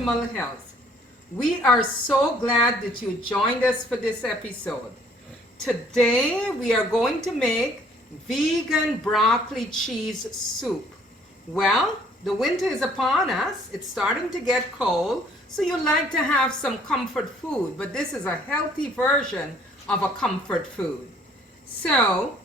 Optimal Health. We are so glad that you joined us for this episode. Today we are going to make vegan broccoli cheese soup. Well, the winter is upon us. It's starting to get cold, so you like to have some comfort food, but this is a healthy version of a comfort food. So,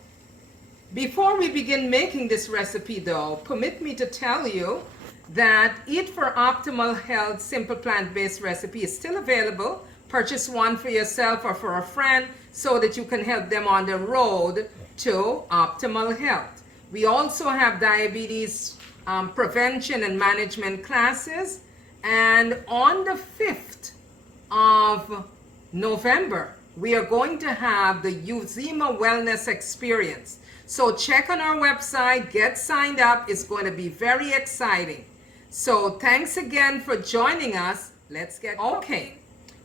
before we begin making this recipe though, permit me to tell you that Eat for Optimal Health Simple Plant-Based Recipe is still available. Purchase one for yourself or for a friend so that you can help them on the road to optimal health. We also have diabetes prevention and management classes, and on the 5th of November we are going to have the Uzima Wellness Experience. So check on our website, get signed up. It's going to be very exciting. So thanks again for joining us. Let's get okay.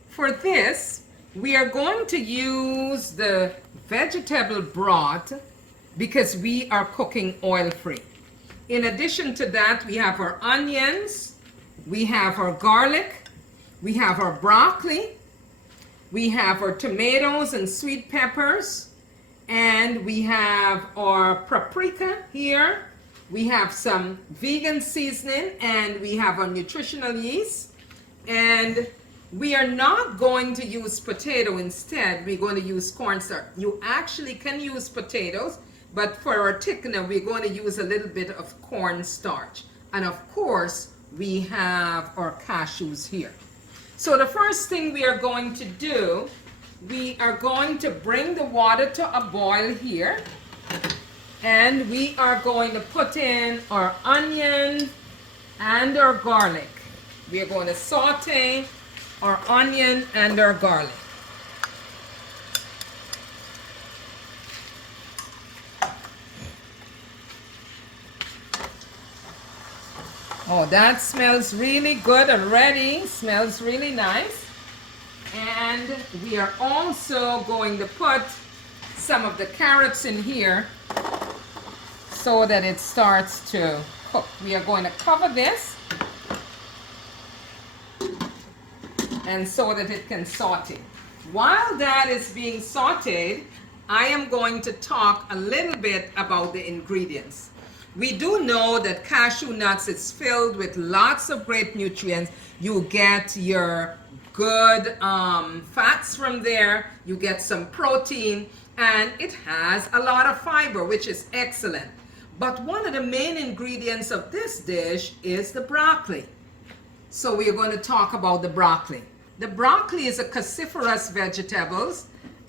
For this, we are going to use the vegetable broth because we are cooking oil-free. In addition to that, we have our onions, we have our garlic, we have our broccoli, we have our tomatoes and sweet peppers, and we have our paprika here. We have some vegan seasoning, and we have our nutritional yeast. And we are not going to use potato. Instead, we're going to use cornstarch. You actually can use potatoes, but for our thickener, we're going to use a little bit of cornstarch. And of course, we have our cashews here. So the first thing we are going to do, we are going to bring the water to a boil here. And we are going to put in our onion and our garlic. We are going to saute our onion and our garlic. Oh, that smells really good already. Smells really nice. And we are also going to put some of the carrots in here so that it starts to cook. We are going to cover this and so that it can saute. While that is being sauteed, I am going to talk a little bit about the ingredients. We do know that cashew nuts is filled with lots of great nutrients. You get your good fats from there, you get some protein, and it has a lot of fiber, which is excellent. But one of the main ingredients of this dish is the broccoli. So we are going to talk about the broccoli. The broccoli is a cruciferous vegetable,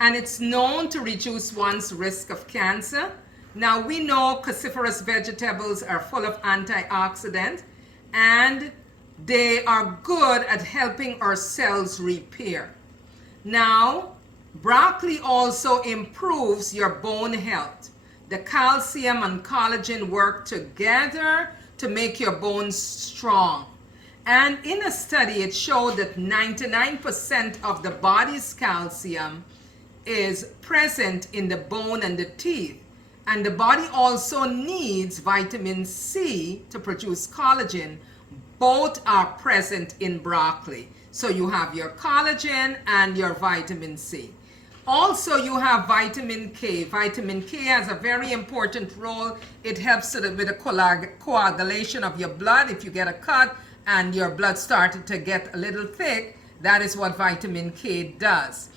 and it's known to reduce one's risk of cancer. Now we know cruciferous vegetables are full of antioxidants, and they are good at helping our cells repair. Now, broccoli also improves your bone health. The calcium and collagen work together to make your bones strong. And in a study, it showed that 99% of the body's calcium is present in the bone and the teeth. And the body also needs vitamin C to produce collagen. Both are present in broccoli. So you have your collagen and your vitamin C. Also, you have vitamin K. Vitamin K has a very important role. It helps with the coagulation of your blood. If you get a cut and your blood started to get a little thick, that is what vitamin K does.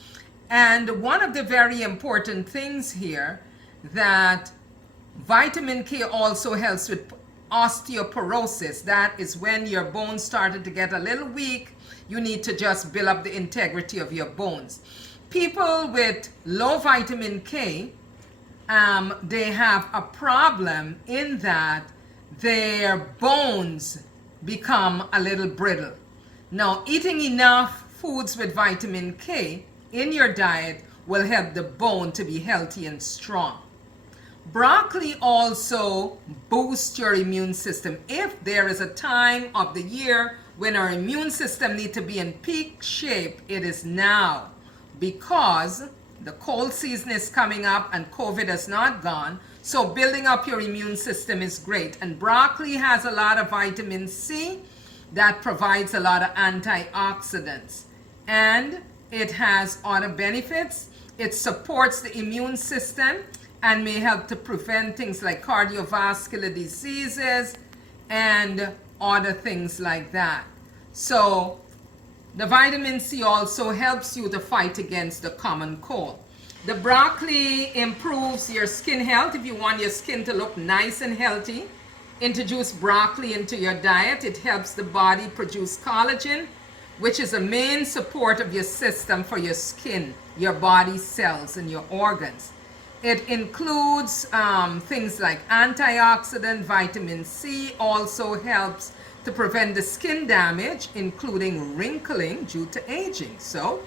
And one of the very important things here, that vitamin K also helps with osteoporosis. That is when your bones started to get a little weak. You need to just build up the integrity of your bones. People with low vitamin K, they have a problem in that their bones become a little brittle. Now, eating enough foods with vitamin K in your diet will help the bone to be healthy and strong. Broccoli also boosts your immune system. If there is a time of the year when our immune system needs to be in peak shape, it is now, because the cold season is coming up and COVID has not gone. So building up your immune system is great. And broccoli has a lot of vitamin C, that provides a lot of antioxidants. And it has other benefits. It supports the immune system and may help to prevent things like cardiovascular diseases and other things like that. So the vitamin C also helps you to fight against the common cold. The broccoli improves your skin health. If you want your skin to look nice and healthy, introduce broccoli into your diet. It helps the body produce collagen, which is a main support of your system for your skin, your body cells, and your organs. It includes things like antioxidant. Vitamin C also helps to prevent the skin damage, including wrinkling due to aging. So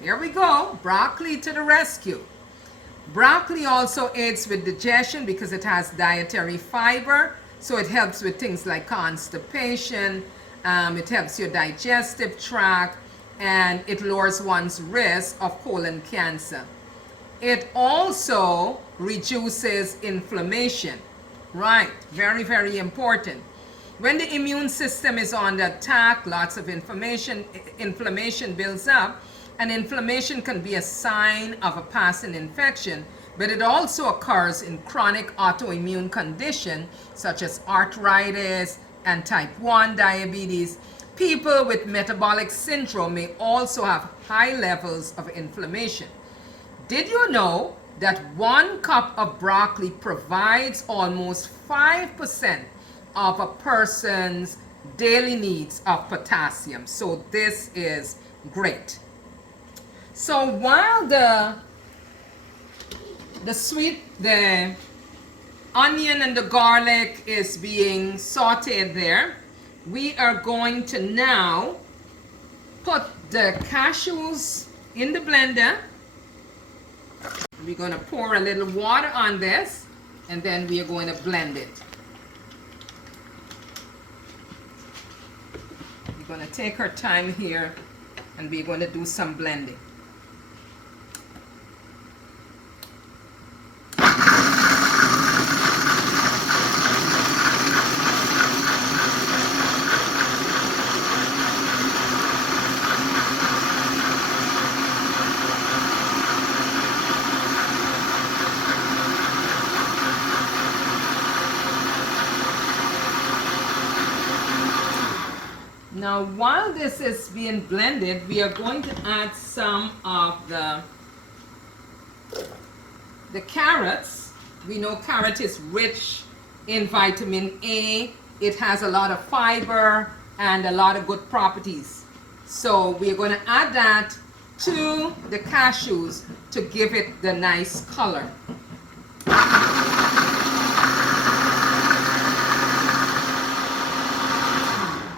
here we go, broccoli to the rescue. Broccoli also aids with digestion because it has dietary fiber, so it helps with things like constipation, it helps your digestive tract, and it lowers one's risk of colon cancer. It also reduces inflammation. Right, very, very important. When the immune system is under attack, lots of inflammation builds up, and inflammation can be a sign of a passing infection, but it also occurs in chronic autoimmune conditions such as arthritis and type 1 diabetes. People with metabolic syndrome may also have high levels of inflammation. Did you know that 1 cup of broccoli provides almost 5% of a person's daily needs of potassium? So this is great. So while the onion and the garlic is being sauteed there, we are going to now put the cashews in the blender. We're going to pour a little water on this, and then we are going to blend it. We're going to take our time here, and we're going to do some blending. Now, while this is being blended, we are going to add some of the carrots. We know carrot is rich in vitamin A. It has a lot of fiber and a lot of good properties. So we're going to add that to the cashews to give it the nice color.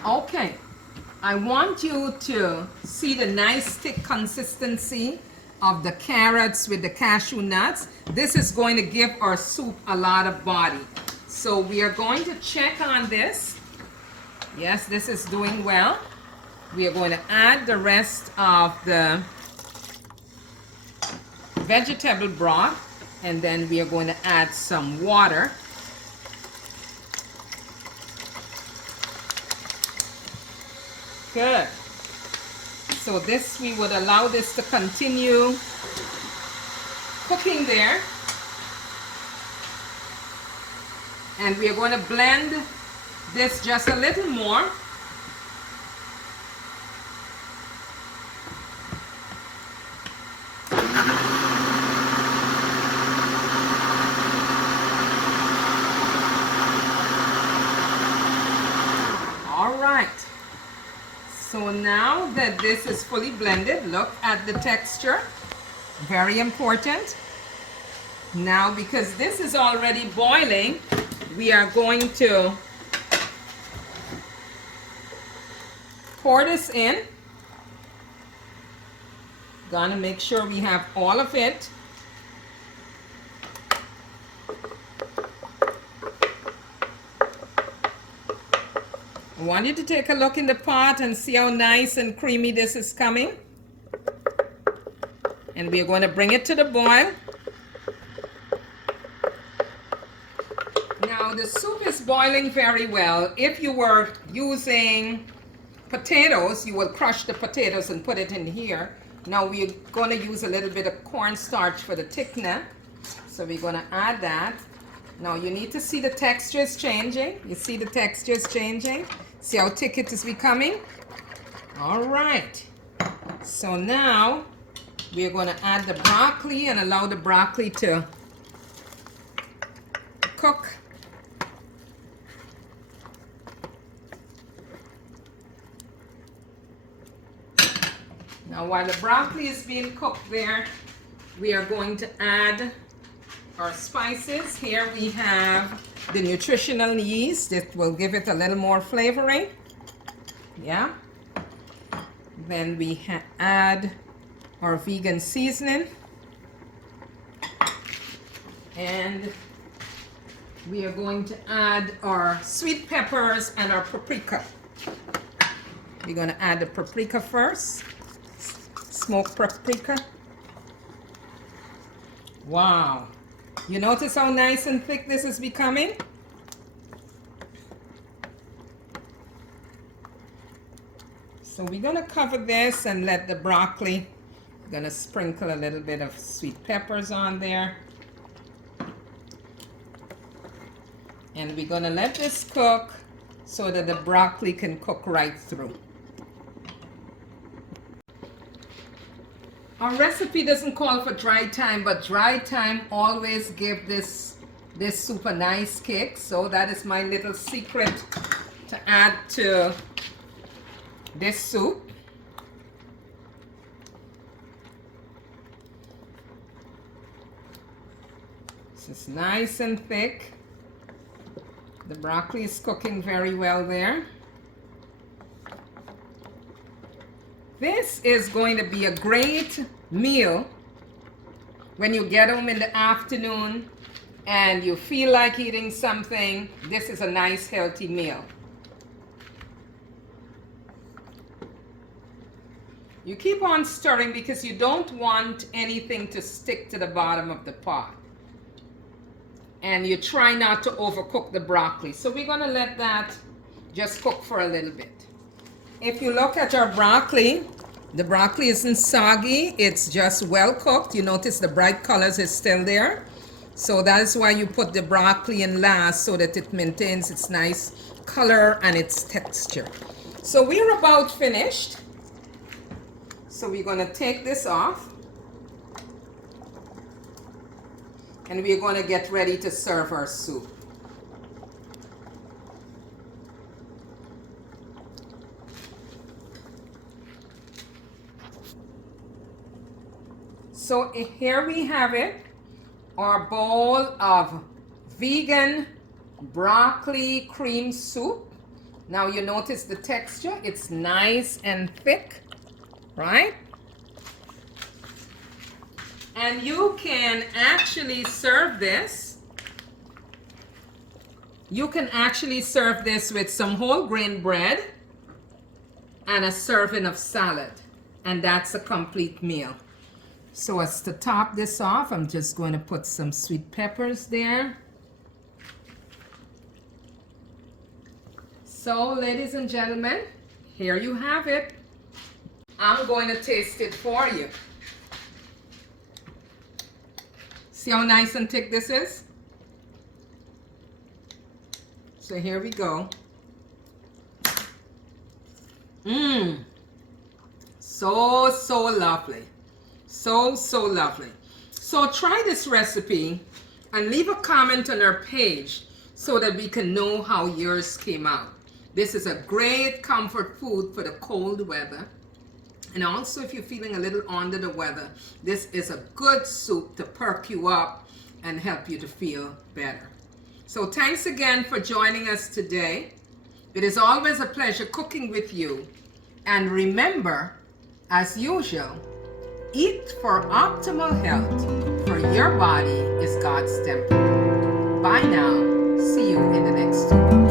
Okay. I want you to see the nice thick consistency of the carrots with the cashew nuts. This is going to give our soup a lot of body. So we are going to check on this. Yes, this is doing well. We are going to add the rest of the vegetable broth, and then we are going to add some water. Good. So this, we would allow this to continue cooking there. And we are going to blend this just a little more. All right. So now that this is fully blended, look at the texture. Very important. Now, because this is already boiling, we are going to pour this in. Gonna make sure we have all of it. I want you to take a look in the pot and see how nice and creamy this is coming. And we are going to bring it to the boil. Now the soup is boiling very well. If you were using potatoes, you will crush the potatoes and put it in here. Now we're going to use a little bit of cornstarch for the thickener. So we're going to add that. Now you need to see the texture is changing. You see the texture is changing? See how thick it is becoming? All right. So now we're going to add the broccoli and allow the broccoli to cook. Now while the broccoli is being cooked there, we are going to add our spices. Here we have the nutritional yeast. It will give it a little more flavoring. Yeah. Then we add our vegan seasoning. And we are going to add our sweet peppers and our paprika. We're going to add the paprika first. Smoked paprika. Wow. You notice how nice and thick this is becoming? So we're going to cover this and let the broccoli, we're going to sprinkle a little bit of sweet peppers on there. And we're going to let this cook so that the broccoli can cook right through. Our recipe doesn't call for dry thyme, but dry thyme always give this soup a nice kick. So that is my little secret to add to this soup. This is nice and thick. The broccoli is cooking very well there. This is going to be a great meal when you get home in the afternoon and you feel like eating something. This is a nice healthy meal. You keep on stirring because you don't want anything to stick to the bottom of the pot. And you try not to overcook the broccoli. So we're going to let that just cook for a little bit. If you look at our broccoli, the broccoli isn't soggy. It's just well cooked. You notice the bright colors is still there. So that's why you put the broccoli in last, so that it maintains its nice color and its texture. So we're about finished. So we're going to take this off. And we're going to get ready to serve our soup. So here we have it, our bowl of vegan broccoli cream soup. Now you notice the texture, it's nice and thick, right? And you can actually serve this. You can actually serve this with some whole grain bread and a serving of salad. And that's a complete meal. So as to top this off, I'm just going to put some sweet peppers there. So ladies and gentlemen, here you have it. I'm going to taste it for you. See how nice and thick this is? So here we go. So lovely. So lovely. So try this recipe and leave a comment on our page so that we can know how yours came out. This is a great comfort food for the cold weather. And also if you're feeling a little under the weather, this is a good soup to perk you up and help you to feel better. So thanks again for joining us today. It is always a pleasure cooking with you. And remember, as usual, eat for optimal health, for your body is God's temple. Bye now. See you in the next one.